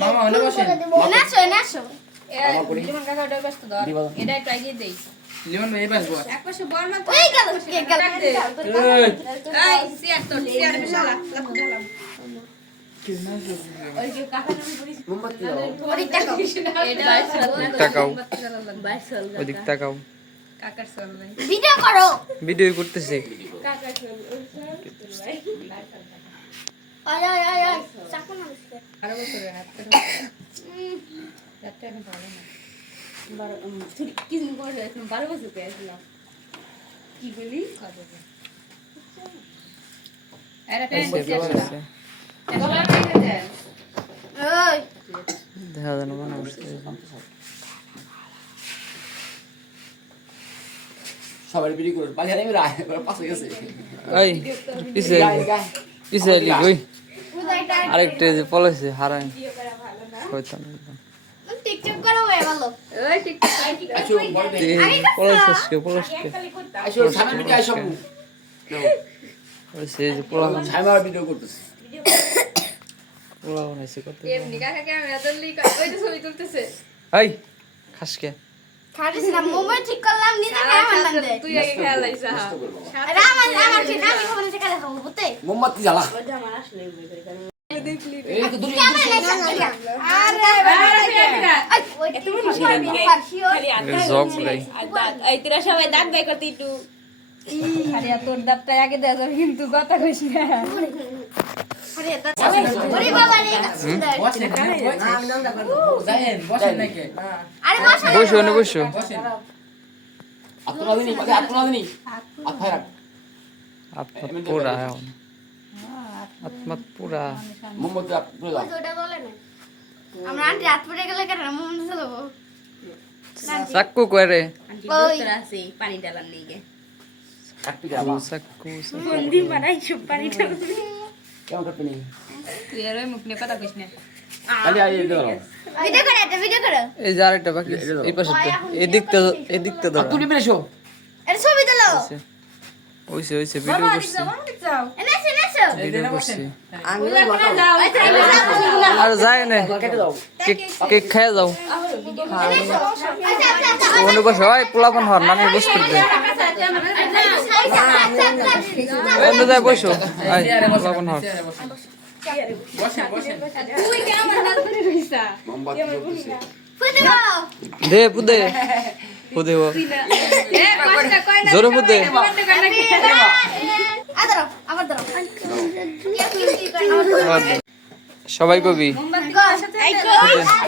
মামা ওনে বসেন নাচো নাচো লিমন কাকা ওটা কষ্ট দাও এটা একটু এগিয়ে দেই লিমন ভাই বাস বস এক পাশে বল না ওই গেল কে গেল এই সিয়ার তো সিয়ার বিশালা লাফালাম ওই যে কাকা নামে পড়িস মোমবাতি দাও ওই টাকা এটা তাকাও। 22 সাল ওদিক তাকাও কাকার সাল ভাই ভিডিও করো ভিডিও করতেছে কাকার সাল ভাই আয় আয় আয় আয় চাকু না আরো বছরের হাত রাতটা এখন ভালো না কি করে এখন 12 বছর পেয়েছিলাম কি বলি এরা আছে ওই দেখা যায় না মানুষ সবাই ভিডিও করো বালি আমি রায় পাশে গেছে এই পিছে পিছে এলি কই আরেকটা যে পলাইছে হারাই কইতাম টিকটক করো ভাই ভালো ওই টিকটক আই টিকটক আইসো বড় দে পলাইছিস কে পলাইছিস আইসো সামনে ভিডিও আইসো ওই সে যে পোলা ছাইমা ভিডিও করতেছে পোলা বানাইছে কত এমনি কাকা ক্যামেরা ধরলি ওই তো ছবি তুলতেছে এই খাসকে খারিস না মোবাইল ঠিক করলাম নিজে খাই আমার দে তুই আগে খেয়াল আইসা আরে আমার ঠিক আমি খবরে থেকে দেখাবো বুঝতে মোমবাতি জ্বালা ওটা আমার আসলে দেখলি এই তো দূরে ক্যামেরা নাই ওই এত জগ গাই এই তোরা সবাই দাঁত বাই করতে একটু আরে তোর দাঁতটা আগে দেয়া যাবে কিন্তু কথা কইস না আরে ওরে বাবা রে সুন্দর বসেন যায়েন বসেন নাকি আরে বস বসো না বসো বসেন আপনারা দিনি আপনারা দিনি আফারা আত্মা পুরা এখন আত্মা পুরা মোমবাতি আপনারা দাও ওটা বলে না আমরা আন্টি রাত পড়ে গেলে কেন মন চলবো চাক্কু করে ওই আছে পানি ডালার নেই গে কাটপি দাও চাক্কু বন্দি মারাই সব পানি ডালার কেমন কাটপি নি তুই আর ওই মুখ নিয়ে কথা কইস না আলি আই দাও ভিডিও করো এই যে আরেকটা বাকি আছে, এই পাশে এদিকটা ধরো তুলি বেশো এটা ছবি তোলো ওইছে ওইছে ভিডিও করছি এনে এসো ভিডিও করছি আমি আর যায় না কেটে দাও কেক খেয়ে যাও মনে বসে হয় পোলাপন হর নানি বস করতে এনে যায় বসো আই পোলাপন হর বসেন বসেন তুই কেমন নাচ ধরে রইছা মোমবাতি জ্বলতেছে ফুটে দাও দে পুদে পুদে ও এ পাঁচটা কয় না জোরে পুদে পাঁচটা কয় না আদর আবার ধরো সবাই কবি মোমবাতি সাথে এই কই